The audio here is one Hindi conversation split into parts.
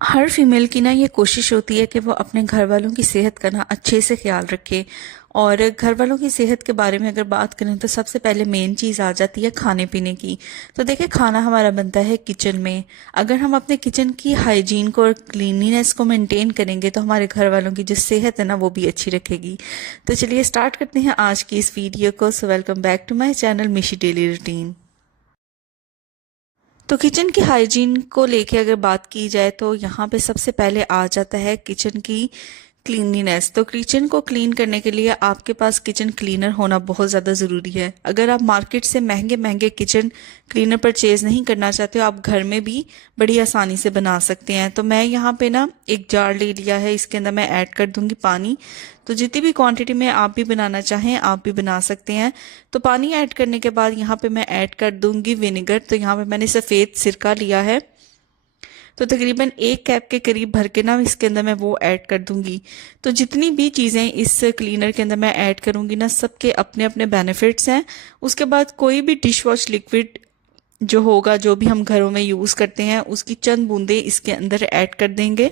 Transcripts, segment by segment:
हर फीमेल की ना ये कोशिश होती है कि वो अपने घर वालों की सेहत का ना अच्छे से ख्याल रखे। और घर वालों की सेहत के बारे में अगर बात करें तो सबसे पहले मेन चीज़ आ जाती है खाने पीने की। तो देखिए, खाना हमारा बनता है किचन में। अगर हम अपने किचन की हाइजीन को और क्लीनिनेस को मेंटेन करेंगे तो हमारे घर वालों की जो सेहत है ना वो भी अच्छी रखेगी। तो चलिए स्टार्ट करते हैं आज की इस वीडियो को। So welcome back to my channel Mishi daily routine. तो किचन की हाइजीन को लेके अगर बात की जाए तो यहाँ पे सबसे पहले आ जाता है किचन की क्लीनलीनेस। तो किचन को क्लीन करने के लिए आपके पास किचन क्लीनर होना बहुत ज़्यादा ज़रूरी है। अगर आप मार्केट से महंगे महंगे किचन क्लीनर परचेज नहीं करना चाहते हो, आप घर में भी बड़ी आसानी से बना सकते हैं। तो मैं यहाँ पे ना एक जार ले लिया है, इसके अंदर मैं ऐड कर दूंगी पानी। तो जितनी भी क्वांटिटी में आप भी बनाना चाहें आप भी बना सकते हैं। तो पानी ऐड करने के बाद यहाँ पे मैं ऐड कर दूंगी विनेगर। तो यहाँ पे मैंने सफ़ेद सिरका लिया है, तो तकरीबन 1 कप के करीब भर के ना इसके अंदर मैं वो ऐड कर दूंगी। तो जितनी भी चीज़ें इस क्लीनर के अंदर मैं ऐड करूंगी ना, सबके अपने अपने बेनिफिट्स हैं। उसके बाद कोई भी डिश वॉश लिक्विड जो होगा, जो भी हम घरों में यूज़ करते हैं, उसकी चंद बूंदें इसके अंदर ऐड कर देंगे।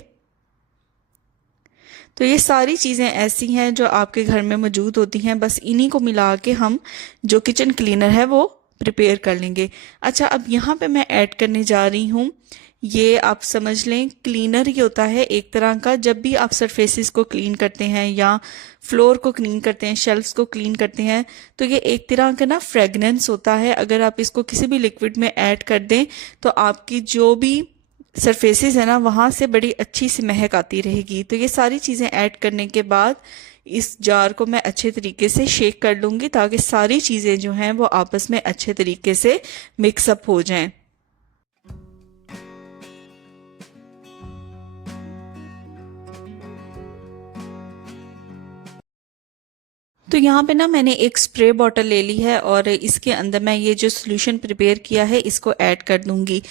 तो ये सारी चीज़ें ऐसी हैं जो आपके घर में मौजूद होती हैं, बस इन्हीं को मिला के हम जो किचन क्लीनर है वो प्रिपेयर कर लेंगे। अच्छा, अब यहाँ पे मैं ऐड करने जा रही हूँ, ये आप समझ लें क्लीनर ही होता है एक तरह का। जब भी आप सरफेसेस को क्लीन करते हैं या फ्लोर को क्लीन करते हैं, शेल्फ्स को क्लीन करते हैं, तो ये एक तरह का ना फ्रेगनेंस होता है। अगर आप इसको किसी भी लिक्विड में ऐड कर दें तो आपकी जो भी सरफेसेस है ना वहाँ से बड़ी अच्छी सी महक आती रहेगी। तो ये सारी चीज़ें ऐड करने के बाद इस जार को मैं अच्छे तरीके से शेक कर लूँगी ताकि सारी चीज़ें जो हैं वो आपस में अच्छे तरीके से मिक्सअप हो जाएं। तो यहाँ पे ना मैंने एक स्प्रे बॉटल ले ली है और इसके अंदर मैं ये जो सोल्यूशन प्रिपेयर किया है इसको ऐड कर दूंगी।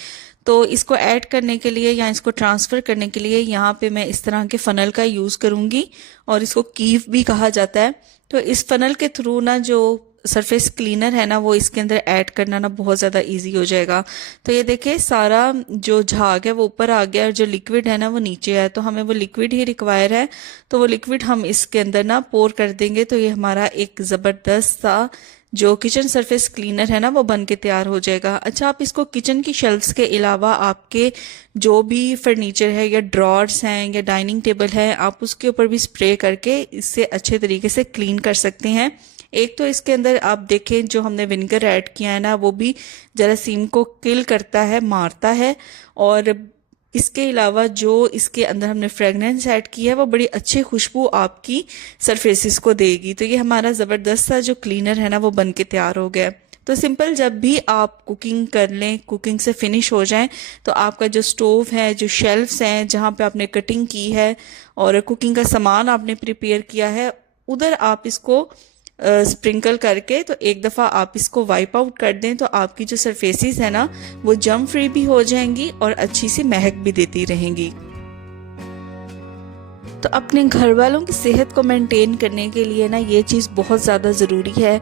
तो इसको ऐड करने के लिए या इसको ट्रांसफ़र करने के लिए यहाँ पे मैं इस तरह के फ़नल का यूज़ करूँगी, और इसको कीफ भी कहा जाता है। तो इस फ़नल के थ्रू ना जो सरफेस क्लीनर है ना वो इसके अंदर ऐड करना ना बहुत ज़्यादा इजी हो जाएगा। तो ये देखिए, सारा जो झाग है वो ऊपर आ गया और जो लिक्विड है ना वो नीचे है। तो हमें वो लिक्विड ही रिक्वायर है, तो वो लिक्विड हम इसके अंदर ना पोर कर देंगे। तो ये हमारा एक ज़बरदस्त सा जो किचन सरफेस क्लीनर है ना वो बन के तैयार हो जाएगा। अच्छा, आप इसको किचन की शेल्फ्स के अलावा आपके जो भी फर्नीचर है या ड्रॉर्स हैं या डाइनिंग टेबल है, आप उसके ऊपर भी स्प्रे करके इससे अच्छे तरीके से क्लीन कर सकते हैं। एक तो इसके अंदर आप देखें जो हमने विनेगर ऐड किया है ना वो भी जरासीम को किल करता है, मारता है। और इसके अलावा जो इसके अंदर हमने फ्रेगनेंस ऐड की है वो बड़ी अच्छी खुशबू आपकी सरफेसेस को देगी। तो ये हमारा ज़बरदस्त सा जो क्लीनर है ना वो बन के तैयार हो गया है। तो सिंपल, जब भी आप कुकिंग कर लें, कुकिंग से फिनिश हो जाएं, तो आपका जो स्टोव है, जो शेल्फ्स हैं जहाँ पे आपने कटिंग की है और कुकिंग का सामान आपने प्रिपेयर किया है, उधर आप इसको स्प्रिंकल करके तो एक दफ़ा आप इसको वाइप आउट कर दें, तो आपकी जो सरफेसेस है ना वो जम फ्री भी हो जाएंगी और अच्छी सी महक भी देती रहेंगी। तो अपने घर वालों की सेहत को मेंटेन करने के लिए ना ये चीज़ बहुत ज़्यादा ज़रूरी है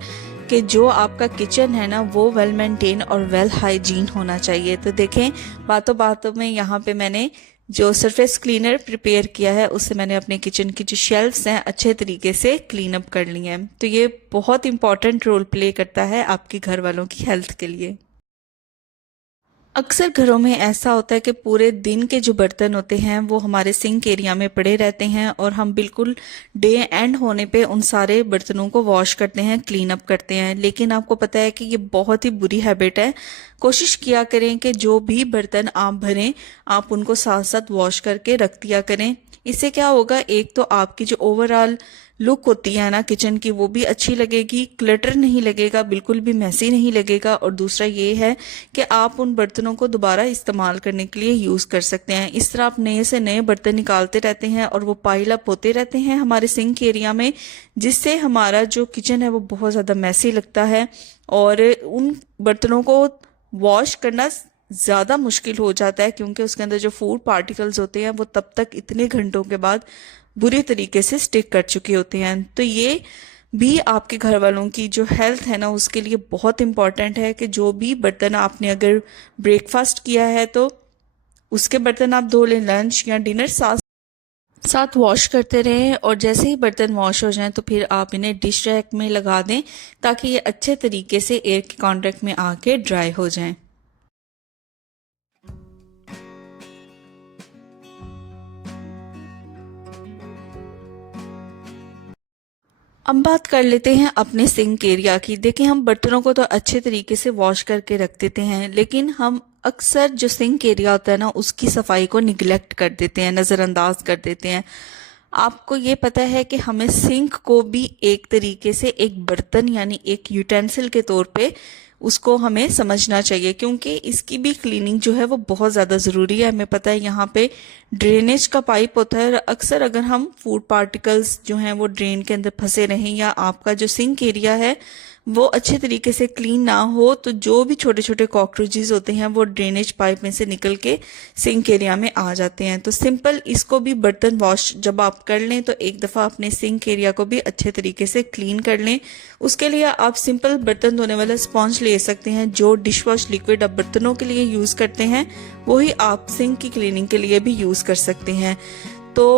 कि जो आपका किचन है ना वो वेल मेंटेन और वेल हाइजीन होना चाहिए। तो देखें, बातों बातों में यहाँ पे मैंने जो सरफेस क्लीनर प्रिपेयर किया है उससे मैंने अपने किचन की जो शेल्फ्स हैं अच्छे तरीके से क्लीन अप कर ली हैं। तो ये बहुत इंपॉर्टेंट रोल प्ले करता है आपके घर वालों की हेल्थ के लिए। अक्सर घरों में ऐसा होता है कि पूरे दिन के जो बर्तन होते हैं वो हमारे सिंक एरिया में पड़े रहते हैं और हम बिल्कुल डे एंड होने पे उन सारे बर्तनों को वॉश करते हैं, क्लीन अप करते हैं। लेकिन आपको पता है कि ये बहुत ही बुरी हैबिट है। कोशिश किया करें कि जो भी बर्तन आप भरें आप उनको साथ साथ वॉश करके रख दिया करें। इससे क्या होगा, एक तो आपकी जो ओवरऑल लुक होती है ना किचन की वो भी अच्छी लगेगी, क्लटर नहीं लगेगा, बिल्कुल भी मैसी नहीं लगेगा। और दूसरा ये है कि आप उन बर्तनों को दोबारा इस्तेमाल करने के लिए यूज़ कर सकते हैं। इस तरह आप नए से नए बर्तन निकालते रहते हैं और वो पाइल अप होते रहते हैं हमारे सिंक एरिया में, जिससे हमारा जो किचन है वो बहुत ज़्यादा मैसी लगता है और उन बर्तनों को वॉश करना ज़्यादा मुश्किल हो जाता है, क्योंकि उसके अंदर जो फूड पार्टिकल्स होते हैं वो तब तक इतने घंटों के बाद बुरी तरीके से स्टिक कर चुके होते हैं। तो ये भी आपके घर वालों की जो हेल्थ है ना उसके लिए बहुत इंपॉर्टेंट है कि जो भी बर्तन आपने अगर ब्रेकफास्ट किया है तो उसके बर्तन आप धो लें, लंच या डिनर साथ साथ वॉश करते रहें, और जैसे ही बर्तन वॉश हो जाएं तो फिर आप इन्हें डिश रैक में लगा दें ताकि ये अच्छे तरीके से एयर के कॉन्टैक्ट में आके ड्राई हो जाएं। अब बात कर लेते हैं अपने सिंक एरिया की। देखिए, हम बर्तनों को तो अच्छे तरीके से वॉश करके रख देते हैं, लेकिन हम अक्सर जो सिंक एरिया होता है ना, उसकी सफाई को निगलेक्ट कर देते हैं, नज़रअंदाज कर देते हैं। आपको ये पता है कि हमें सिंक को भी एक तरीके से एक बर्तन यानी एक यूटेंसिल के तौर पे उसको हमें समझना चाहिए, क्योंकि इसकी भी क्लीनिंग जो है वो बहुत ज़्यादा ज़रूरी है। हमें पता है यहाँ पे ड्रेनेज का पाइप होता है, और अक्सर अगर हम फूड पार्टिकल्स जो हैं वो ड्रेन के अंदर फंसे रहें, या आपका जो सिंक एरिया है वो अच्छे तरीके से क्लीन ना हो, तो जो भी छोटे छोटे कॉकरोचेस होते हैं वो ड्रेनेज पाइप में से निकल के सिंक एरिया में आ जाते हैं। तो सिंपल इसको भी बर्तन वॉश जब आप कर लें तो एक दफ़ा अपने सिंक एरिया को भी अच्छे तरीके से क्लीन कर लें। उसके लिए आप सिंपल बर्तन धोने वाला स्पॉन्ज ले सकते हैं। जो डिश वॉश लिक्विड आप बर्तनों के लिए यूज़ करते हैं वही आप सिंक की क्लीनिंग के लिए भी यूज़ कर सकते हैं। तो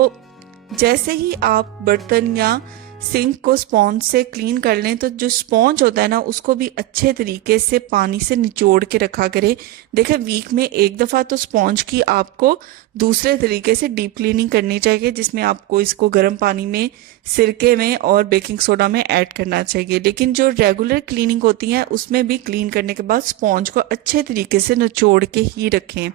जैसे ही आप बर्तन या सिंक को स्पॉन्ज से क्लीन कर लें, तो जो स्पॉन्ज होता है ना उसको भी अच्छे तरीके से पानी से निचोड़ के रखा करें। देखें, वीक में एक दफ़ा तो स्पॉन्ज की आपको दूसरे तरीके से डीप क्लीनिंग करनी चाहिए, जिसमें आपको इसको गर्म पानी में, सिरके में और बेकिंग सोडा में ऐड करना चाहिए। लेकिन जो रेगुलर क्लीनिंग होती है उसमें भी क्लीन करने के बाद स्पॉन्ज को अच्छे तरीके से निचोड़ के ही रखें।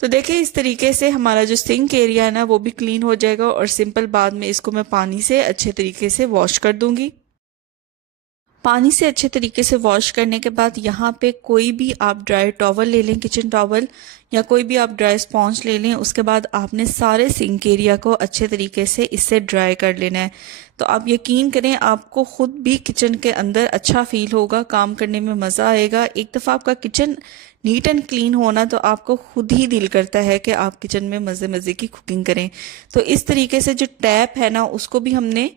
तो देखिए, इस तरीके से हमारा जो सिंक एरिया है ना वो भी क्लीन हो जाएगा, और सिंपल बाद में इसको मैं पानी से अच्छे तरीके से वॉश कर दूंगी। पानी से अच्छे तरीके से वॉश करने के बाद यहाँ पे कोई भी आप ड्राई टॉवल ले लें, किचन टॉवल, या कोई भी आप ड्राई स्पॉन्ज ले लें। उसके बाद आपने सारे सिंक एरिया को अच्छे तरीके से इससे ड्राई कर लेना है। तो आप यकीन करें, आपको खुद भी किचन के अंदर अच्छा फील होगा, काम करने में मज़ा आएगा। एक दफ़ा आपका किचन नीट एंड क्लीन होना तो आपको खुद ही दिल करता है कि आप किचन में मज़े मज़े की कुकिंग करें। तो इस तरीके से जो टैप है ना उसको भी हमने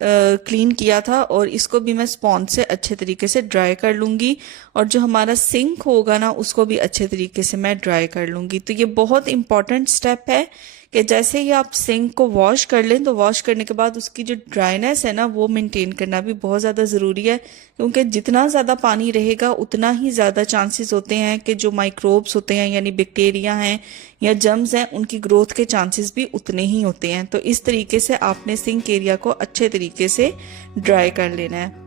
क्लीन किया था, और इसको भी मैं स्पॉन्ज से अच्छे तरीके से ड्राई कर लूँगी, और जो हमारा सिंक होगा ना उसको भी अच्छे तरीके से मैं ड्राई कर लूँगी। तो ये बहुत इंपॉर्टेंट स्टेप है कि जैसे ही आप सिंक को वॉश कर लें तो वॉश करने के बाद उसकी जो ड्राइनेस है ना वो मेंटेन करना भी बहुत ज़्यादा ज़रूरी है, क्योंकि जितना ज़्यादा पानी रहेगा उतना ही ज़्यादा चांसेस होते हैं कि जो माइक्रोब्स होते हैं यानी बैक्टीरिया हैं या जर्म्स हैं उनकी ग्रोथ के चांसेस भी उतने ही होते हैं। तो इस तरीके से आपने सिंक एरिया को अच्छे तरीके से ड्राई कर लेना है।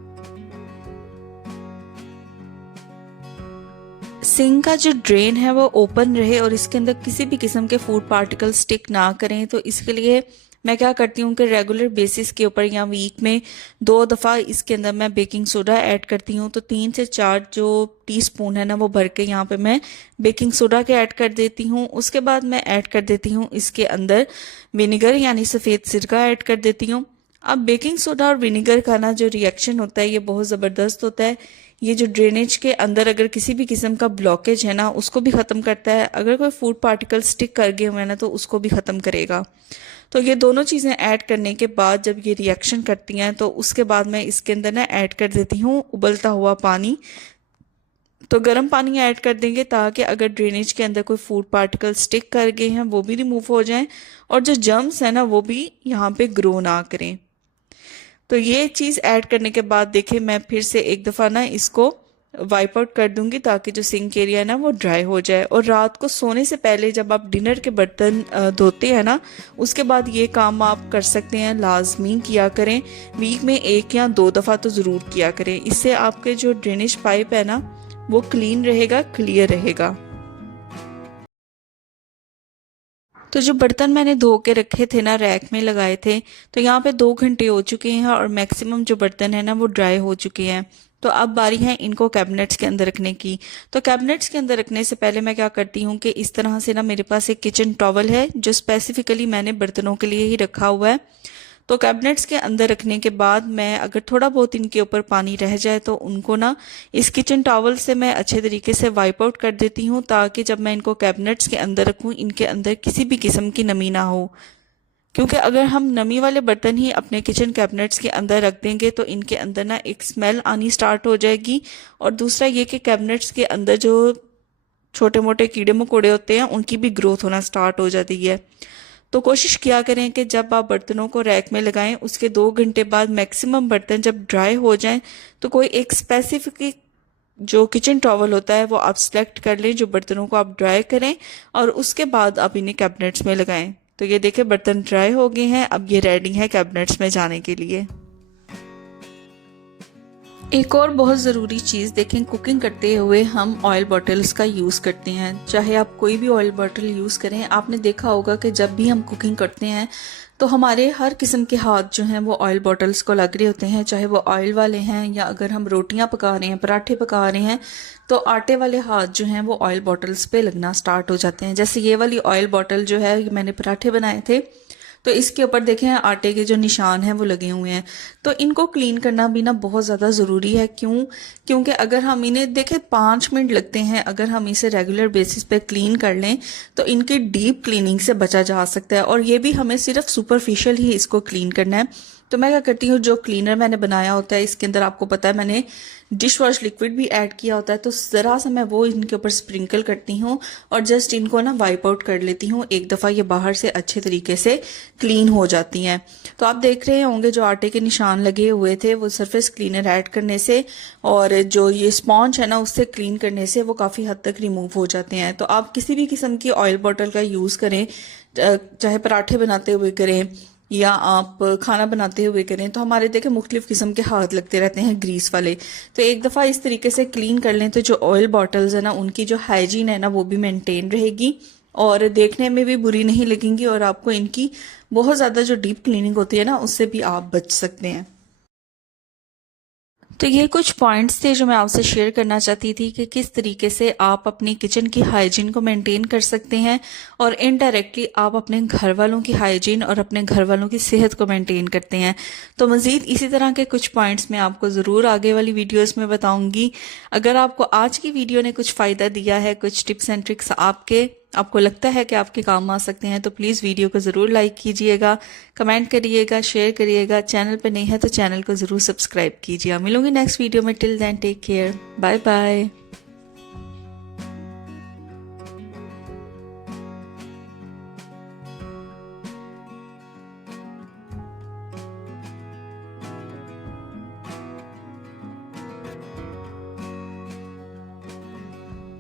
सिंक का जो ड्रेन है वो ओपन रहे और इसके अंदर किसी भी किस्म के फूड पार्टिकल स्टिक ना करें। तो इसके लिए मैं क्या करती हूँ कि रेगुलर बेसिस के ऊपर या वीक में 2 दफ़ा इसके अंदर मैं बेकिंग सोडा ऐड करती हूँ। तो 3 से 4 जो टीस्पून है ना वो भर के यहाँ पे मैं बेकिंग सोडा के ऐड कर देती हूँ। उसके बाद मैं ऐड कर देती हूँ इसके अंदर विनेगर यानी सफ़ेद सिरका ऐड कर देती हूँ। अब बेकिंग सोडा और विनेगर का ना जो रिएक्शन होता है ये बहुत ज़बरदस्त होता है। ये जो ड्रेनेज के अंदर अगर किसी भी किस्म का ब्लॉकेज है ना उसको भी ख़त्म करता है। अगर कोई फूड पार्टिकल स्टिक कर गए हुए हैं ना तो उसको भी ख़त्म करेगा। तो ये दोनों चीज़ें ऐड करने के बाद जब ये रिएक्शन करती हैं तो उसके बाद मैं इसके अंदर ना ऐड कर देती हूँ उबलता हुआ पानी। तो गर्म पानी ऐड कर देंगे ताकि अगर ड्रेनेज के अंदर कोई फूड पार्टिकल स्टिक कर गए हैं वो भी रिमूव हो जाएं और जो जर्म्स है ना वो भी यहाँ पे ग्रो ना करें। तो ये चीज़ ऐड करने के बाद देखें मैं फिर से एक दफ़ा ना इसको वाइप आउट कर दूंगी ताकि जो सिंक एरिया है ना वो ड्राई हो जाए। और रात को सोने से पहले जब आप डिनर के बर्तन धोते हैं ना उसके बाद ये काम आप कर सकते हैं, लाजमी किया करें। वीक में 1 या 2 दफ़ा तो ज़रूर किया करें। इससे आपके जो ड्रेनेज पाइप है ना वो क्लीन रहेगा, क्लियर रहेगा। तो जो बर्तन मैंने धो के रखे थे ना रैक में लगाए थे, तो यहाँ पे 2 घंटे हो चुके हैं और मैक्सिमम जो बर्तन है ना वो ड्राई हो चुके हैं। तो अब बारी है इनको कैबिनेट्स के अंदर रखने की। तो कैबिनेट्स के अंदर रखने से पहले मैं क्या करती हूँ कि इस तरह से ना मेरे पास एक किचन टॉवल है जो स्पेसिफिकली मैंने बर्तनों के लिए ही रखा हुआ है। तो कैबिनेट्स के अंदर रखने के बाद मैं अगर थोड़ा बहुत इनके ऊपर पानी रह जाए तो उनको ना इस किचन टॉवल से मैं अच्छे तरीके से वाइप आउट कर देती हूँ ताकि जब मैं इनको कैबिनेट्स के अंदर रखूँ इनके अंदर किसी भी किस्म की नमी ना हो। क्योंकि अगर हम नमी वाले बर्तन ही अपने किचन कैबिनेट्स के अंदर रख देंगे तो इनके अंदर ना एक स्मेल आनी स्टार्ट हो जाएगी। और दूसरा ये कि कैबिनेट्स के अंदर जो छोटे मोटे कीड़े मकोड़े होते हैं उनकी भी ग्रोथ होना स्टार्ट हो जाती है। तो कोशिश किया करें कि जब आप बर्तनों को रैक में लगाएं उसके 2 घंटे बाद मैक्सिमम बर्तन जब ड्राई हो जाएं तो कोई एक स्पेसिफिक जो किचन टॉवल होता है वो आप सिलेक्ट कर लें, जो बर्तनों को आप ड्राई करें और उसके बाद आप इन्हें कैबिनेट्स में लगाएं। तो ये देखें बर्तन ड्राई हो गए हैं, अब ये रेडी है कैबिनेट्स में जाने के लिए। एक और बहुत ज़रूरी चीज़ देखें, कुकिंग करते हुए हम ऑयल बॉटल्स का यूज़ करते हैं। चाहे आप कोई भी ऑयल बॉटल यूज़ करें, आपने देखा होगा कि जब भी हम कुकिंग करते हैं तो हमारे हर किस्म के हाथ जो हैं वो ऑयल बॉटल्स को लग रहे होते हैं, चाहे वो ऑयल वाले हैं या अगर हम रोटियां पका रहे हैं, पराठे पका रहे हैं तो आटे वाले हाथ जो हैं वो ऑयल बॉटल्स पे लगना स्टार्ट हो जाते हैं। जैसे ये वाली ऑयल बॉटल जो है, मैंने पराठे बनाए थे तो इसके ऊपर देखें आटे के जो निशान हैं वो लगे हुए हैं। तो इनको क्लीन करना भी ना बहुत ज़्यादा ज़रूरी है। क्योंकि अगर हम इन्हें देखें 5 मिनट लगते हैं, अगर हम इसे रेगुलर बेसिस पे क्लीन कर लें तो इनकी डीप क्लीनिंग से बचा जा सकता है। और ये भी हमें सिर्फ सुपरफिशियल ही इसको क्लीन करना है। तो मैं क्या करती हूँ, जो क्लीनर मैंने बनाया होता है इसके अंदर आपको पता है मैंने डिश वॉश लिक्विड भी ऐड किया होता है, तो ज़रा सा मैं वो इनके ऊपर स्प्रिंकल करती हूँ और जस्ट इनको ना वाइप आउट कर लेती हूँ। एक दफ़ा ये बाहर से अच्छे तरीके से क्लीन हो जाती हैं। तो आप देख रहे होंगे जो आटे के निशान लगे हुए थे वो सरफेस क्लीनर ऐड करने से और जो ये स्पॉन्ज है ना उससे क्लीन करने से वो काफ़ी हद तक रिमूव हो जाते हैं। तो आप किसी भी किस्म की ऑयल बॉटल का यूज़ करें, चाहे पराठे बनाते हुए करें या आप खाना बनाते हुए करें, तो हमारे देखें मुख्तलिफ किस्म के हाथ लगते रहते हैं ग्रीस वाले। तो एक दफ़ा इस तरीके से क्लीन कर लें तो जो ऑयल बॉटल्स है ना उनकी जो हाइजीन है ना वो भी मेंटेन रहेगी और देखने में भी बुरी नहीं लगेंगी और आपको इनकी बहुत ज़्यादा जो डीप क्लीनिंग होती है ना उससे भी आप बच सकते हैं। तो ये कुछ पॉइंट्स थे जो मैं आपसे शेयर करना चाहती थी कि किस तरीके से आप अपनी किचन की हाइजीन को मेंटेन कर सकते हैं और इनडायरेक्टली आप अपने घर वालों की हाइजीन और अपने घर वालों की सेहत को मेंटेन करते हैं। तो मज़ीद इसी तरह के कुछ पॉइंट्स मैं आपको ज़रूर आगे वाली वीडियोस में बताऊंगी। अगर आपको आज की वीडियो ने कुछ फ़ायदा दिया है, कुछ टिप्स एंड ट्रिक्स आपको लगता है कि आपके काम आ सकते हैं, तो प्लीज़ वीडियो को ज़रूर लाइक कीजिएगा, कमेंट करिएगा, शेयर करिएगा। चैनल पे नहीं है तो चैनल को ज़रूर सब्सक्राइब कीजिए। मिलूंगी नेक्स्ट वीडियो में। Till then take care, bye bye.